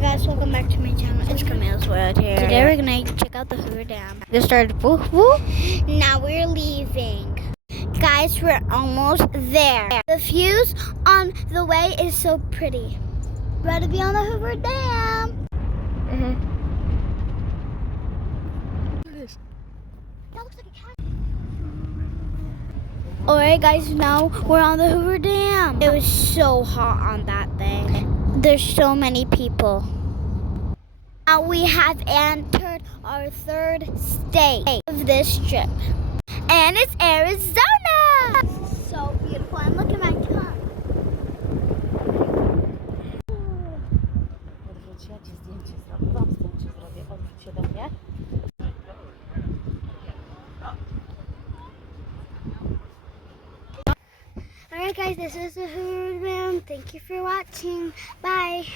Hey guys, welcome back to my channel. It's Camille's World here. Today we're gonna check out the Hoover Dam. This started woo woo. Now we're leaving. Guys, we're almost there. The views on the way is so pretty. Ready to be on the Hoover Dam. That looks like a cat. Alright guys, now we're on the Hoover Dam. It was so hot on that day. There's so many people. Now we have entered our third state of this trip. And it's Arizona! So beautiful. And look at my car. Alright guys, this is the Hoover Dam. Thank you for watching. Bye.